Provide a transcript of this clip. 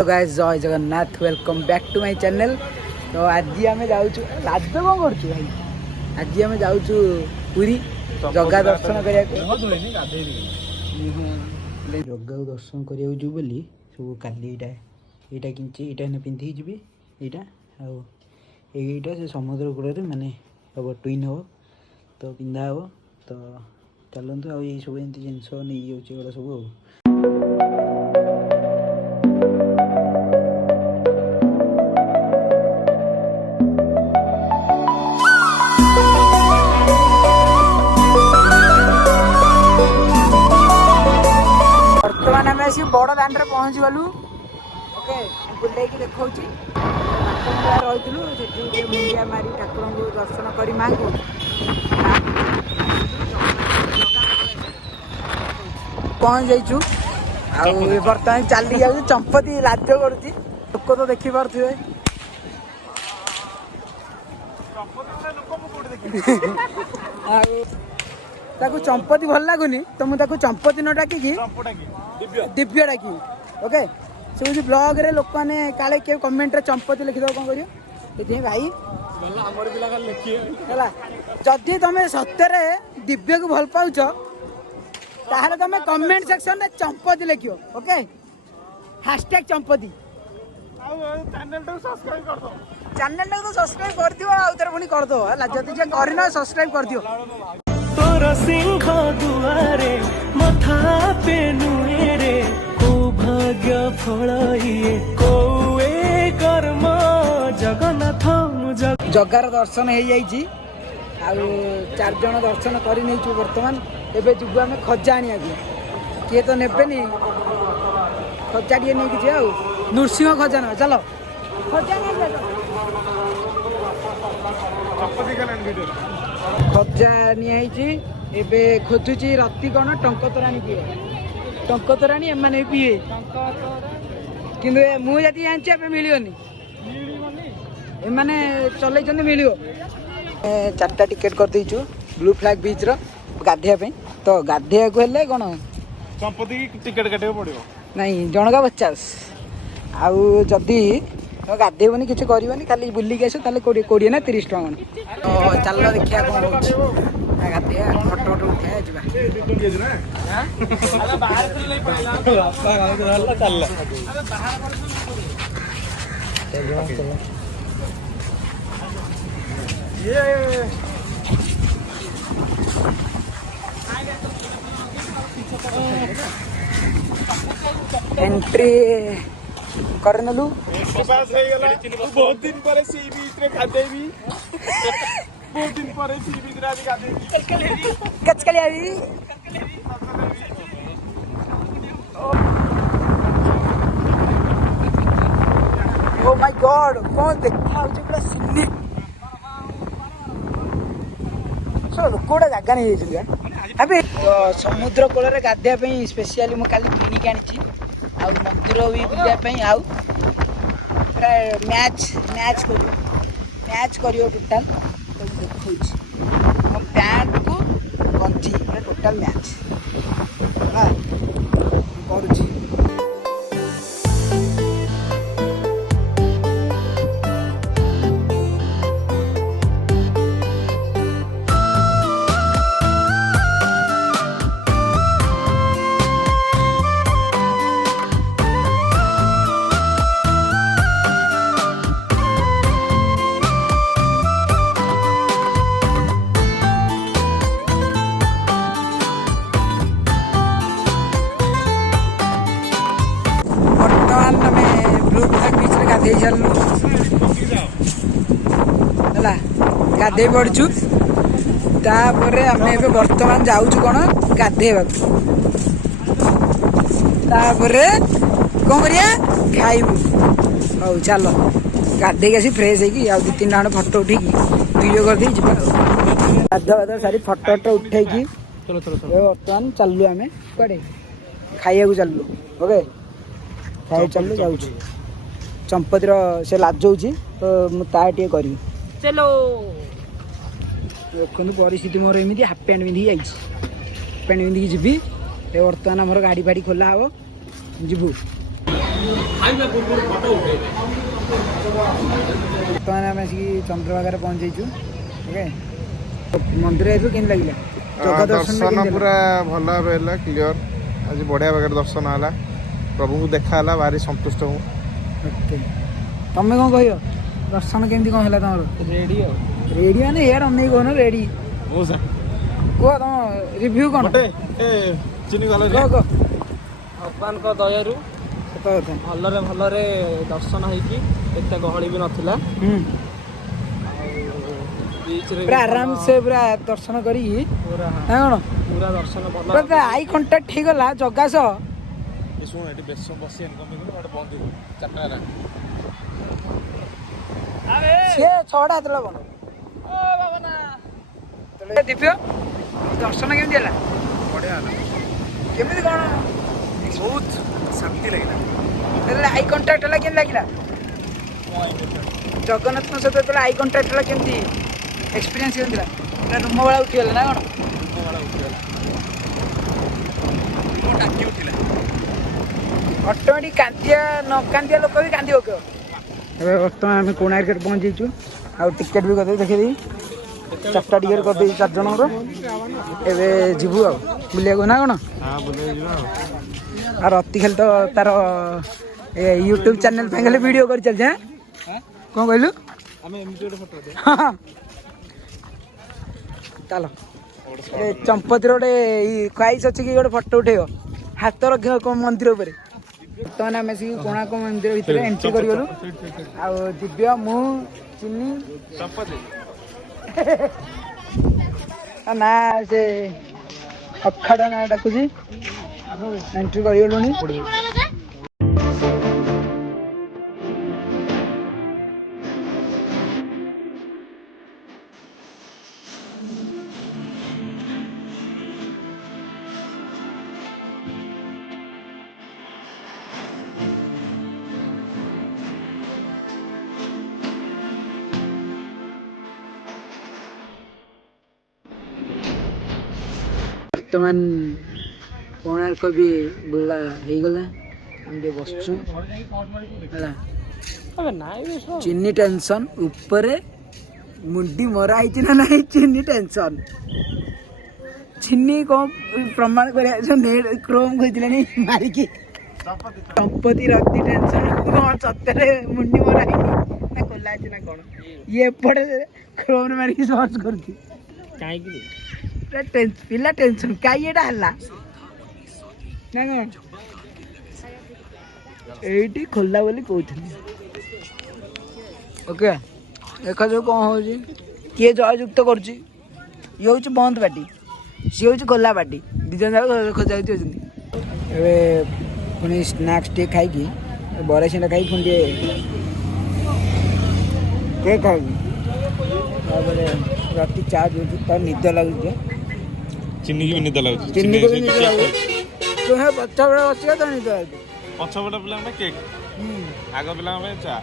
तो गाइस जय Jagannath welcome back to my channel. तो आज आम जाऊँ लाज कौन कर भाई आज आम जाऊँ पुरी जगह दर्शन करने जगह दर्शन करने जो बोली सब काली यहाँ किंची यहाँ पिंधिकी जी यहाँ आईटा से समुद्र कूल माने हम ट्विन हम तो पिंधा हम तो चलतु आ सब एमती जिन नहीं जाऊँगा सब आसी बड़ दाण्ड पहुँच गलु ओके बुले देखा रही मुंडिया मारी ठाकुर को दर्शन कर माँ को पहुँच जाइचु बर्तमान चली जाऊँ चंपती लाज करुच्ची लोक तो देखी पारे चंपती भल लगुनि तो मुझे चंपती न डाकिकी दिव्य डाकी ओके से हूँ ब्लॉग रे लोक मैंने काले किए कमेंट रे चंपती लिखिद कौन कर भाई जदि तुम सत्य दिव्य को भल पाउच ताहले तुम कमेंट सेक्शन रे चंपती लिख ओके हैशटैग चंपती चैनल को सब्सक्राइब कर दियो आउतर पुनी कर दो हला जदि जे करना सब्सक्राइब कर दियो तोर सिंह दुआरे मथा पे नुएरे को भाग्य फल ये कोए कर्म जगन्नाथ जगार दर्शन हो जाइए चार जन दर्शन कर बर्तमान एबे जुबु आम खजा आने किए तो नेबेनी खजा टे नहीं कि नृसिंह खजा ना चलो खजा खजा निहाई एबे खोजुची रति कौन टंक तोराणी पीए टंक तोराणी एम पीए किंतु मुझे जानची ए मिलनी एमाने चल मिल चार्टा टिकेट कर देचु ब्लू फ्लैग बीच गाधेया तो गाधेया को हेले कौन चंपती टिकेट काटे पड़ो नहीं जनका 50 आउ जदि गाधेबनी किसी करनी खाली बुलिक आस कोड़े ना 30 टका तो चल देखिए कौन गाधे फटो फटो उठा एंट्री कर नलु बहुत दिन पर सी बीच रे गाधेबी बहुत दिन पर सी बीच रे आज गाधेबी कचकली आवी ओ माय गॉड कौन देखा होची पूरा सिन्नी सो कोडा जगह नहीं जाइछिया अबे तो समुद्र कोल रे गाधेया पई स्पेशली मु काली किनी के आनिछि आ मंदिर भी बुलिया पई आउ पूरा मैच करियो टोटल तो देखौ छी मो पैंट को गंजी पूरा टोटल मैच हां करू छी गाधे चलू है गाधे पड़चु तापर आम ए बर्तमान जाऊँ कौन गाधेबा कौन करिया खाइबू हौ चल गाधे आसी फ्रेश होगी आ 2-3 जन फटो उठेकी वीडियो कर गाधा सारी फटो उठेकी बर्तमान चलू आम कड़े खाइया चलू ओके खाई चलू जाऊँ चंपतीर से लाजौची तो मुझे करी चलो देखो परिस्थिति मोर एमती हाफ पैंट पिंधिकी जाइए हाफ पैंट पिंधिकी जी बर्तमान आम गाड़ी फाड़ी खोला हम जीवु ଖାଇବା ପୂର୍ବରୁ ଫଟୋ ଉଠେଇବେ। ବର୍ତ୍ତମାନ ଆମେ ଆସିକି ଚନ୍ଦ୍ରଭାଗାରେ ପହଞ୍ଚିଛୁ। ଓକେ ମନ୍ଦିର ଯାଇଥିଲୁ କେମିତି ଲାଗିଲା? ଜଗା ଦର୍ଶନ କେମିତି ହେଲା? ପୁରା ଭଲ ଭାବେ ହେଲା କ୍ଲିଅର। ଆଜି ବଢ଼ିଆ ଭାବରେ ଦର୍ଶନ ହେଲା, ପ୍ରଭୁଙ୍କୁ ଦେଖା ହେଲା, ଭାରି ସନ୍ତୁଷ୍ଟ ମୁଁ। ଓକେ ତମେ କ'ଣ କହିବ? ଦର୍ଶନ କେମିତି କ'ଣ ହେଲା ତମର? ରେଡି ଆଉ ରେଡି ମାନେ ଏୟାର ଅନେଇ କହୁନ ରେଡି ମଉସା କୁହ ତମ ରିଭ୍ୟୁ କ'ଣ? ଗୋଟେ ଚିନି ଗଲ କୁହ କୁହ। ଭଗବାନଙ୍କ ଦୟାରୁ ସତ କଥା। ଭଲରେ ଦର୍ଶନ ହେଇକି ଏତେ ଗହଳି ବି ନଥିଲା। ବିଚ୍ରେ ପୁରା ଆରାମସେ ପୁରା ଦର୍ଶନ କରିକି ପୁରା ନା କ'ଣ ପୁରା ଦର୍ଶନ ଭଲ। ପୁରା ଆଇ କଣ୍ଟାକ୍ଟ ହେଇଗଲା ଜଗା ସହ। ଶୁଣ ଏଠି ବେଶ ବସି କମେଇ ଗୋଟେ ବନ୍ଦ ହେଇଗଲା 4ଟା ହେଲା। ସିଏ 6ଟା ହାତେଲା ବନ୍ଦ। ଦିବ୍ୟ ଦର୍ଶନ କେମିତି ହେଲା? ବଢ଼ିଆ ହେଲା, କେମିତି କ'ଣ ବହୁତ ଶାନ୍ତି ଲାଗିଲା। ଯେତେବେଳେ ଆଇ କଣ୍ଟାକ୍ଟ ହେଲା କେମିତି ଲାଗିଲା? ଜଗନ୍ନାଥଙ୍କ ସହିତ ଯେତେବେଳେ ଆଇ କଣ୍ଟାକ୍ଟ ହେଲା କେମିତି ଏକ୍ସପିରିଏନ୍ସ କେମିତି ଥିଲା? ପୁରା ରୁମ ବେଳା ଉଠିଗଲା ନା କ'ଣ? ଟାଙ୍କି ଉଠିଲା। ଅଟୋମେଟିକ୍ କାନ୍ଦିଆ ନ କାନ୍ଦିଆ ଲୋକ ବି କାନ୍ଦି ପକେଇବ। ଏବେ ବର୍ତ୍ତମାନ ଆମେ କୋଣାର୍କରେ ପହଞ୍ଚିଛୁ। ଆଉ ଟିକେଟ୍ ବି କରିଦେଇ ଦେଖେଇଦେଇ 4ଟା ଟିକେଟ୍ କରିଦେଇଛି 4 ଜଣଙ୍କର। ଏବେ ଯିବୁ ଆଉ ବୁଲିବାକୁ ନା କ'ଣ? ହଁ ବୁଲିବାକୁ ଯିବା ଆଉ। ଆଉ ରତି ଖାଲି ତ ତାର ୟୁଟ୍ୟୁବ୍ ଚ୍ୟାନେଲ୍ ପାଇଁ ଖାଲି ଭିଡ଼ିଓ କରି ଚାଲିଛି। ଆଁ କ'ଣ କହିଲୁ? ଆମେ ଏମିତି ଗୋଟେ ଫଟୋ ଦେ ଚାଲ ଏ ଚମ୍ପତିର ଗୋଟେ ଖ୍ୱାଇସ୍ ଅଛି କି ଗୋଟେ ଫଟୋ ଉଠେଇବ, ହାତ ରଖିବ କୋଉ ମନ୍ଦିର ଉପରେ। ବର୍ତ୍ତମାନ ଆମେ ଆସିକି କୋଣାର୍କ ମନ୍ଦିର ଭିତରେ ଏଣ୍ଟ୍ରି କରିଗଲୁ। ଆଉ ଦିବ୍ୟ ମୁଁ ଚିନି ନା ସେ ଅଖାଡ଼ ନା ଡାକୁଛି ଏଣ୍ଟ୍ରି କରିଗଲୁଣି। ବର୍ତ୍ତମାନ କୋଣାର୍କ ବି ବୁଲା ହେଇଗଲା। ଆମେ ଟିକେ ବସୁଛୁ ହେଲା। ଚିନି ଟେନସନ୍ ଉପରେ ମୁଣ୍ଡି ମରା ହେଇଛି ନା ନାହିଁ ଚିନି ଟେନସନ୍। ଚିନି କ'ଣ ପ୍ରମାଣ କରିବା ନେଟ୍ କ୍ରୋମ୍ କହିଥିଲାଣି ମାରିକି ସମ୍ପତ୍ତି ରତି ଟେନସନ୍ କ'ଣ ସତରେ ମୁଣ୍ଡି ମରା ହେଇନି ନା ଖୋଲା ଅଛି ନା କ'ଣ? ଇଏ ଏପଟେ କ୍ରୋମ୍ ମାରିକି ସର୍ଚ୍ଚ କରୁଛି କାହିଁକି ପିଲା ଟେନସନ୍ କାହିଁ ଏଇଟା ହେଲା ନା କ'ଣ? ଏଇଠି ଖୋଲା ବୋଲି କହୁଥିଲି। ଓକେ ଦେଖାଯାଉ କ'ଣ ହେଉଛି। କିଏ ଜୟଯୁକ୍ତ କରୁଛି? ଇଏ ହେଉଛି ବନ୍ଦ ପାର୍ଟି, ସିଏ ହେଉଛି ଖୋଲା ପାର୍ଟି। 2 ଜଣ ଯାକ ଖୋଜାଖୋଜି ଅଛନ୍ତି। ଏବେ ପୁଣି ସ୍ନାକ୍ସ ଟିକେ ଖାଇକି ବରା ସିଙ୍ଗଡ଼ା ଖାଇକି ପୁଣି ଟିକେ କେକ୍ ଖାଇବି। ତାପରେ ରାତି ଚା ପିଉଛୁ। ତାର ନିଦ ଲାଗୁଛି। ଚିନିକି ବି ନିଦ ଲାଗୁଛି। ଚିନିକୁ ବି ନିଦ ଲାଗୁଛି। ତୁ ପଛ ବେଳେ ବସିବା ତ ନିଦ ଲାଗୁଛି। ପଛ ପଟ ପିଲାଙ୍କ ପାଇଁ କେକ୍, ଆଗ ପିଲାଙ୍କ ପାଇଁ ଚା।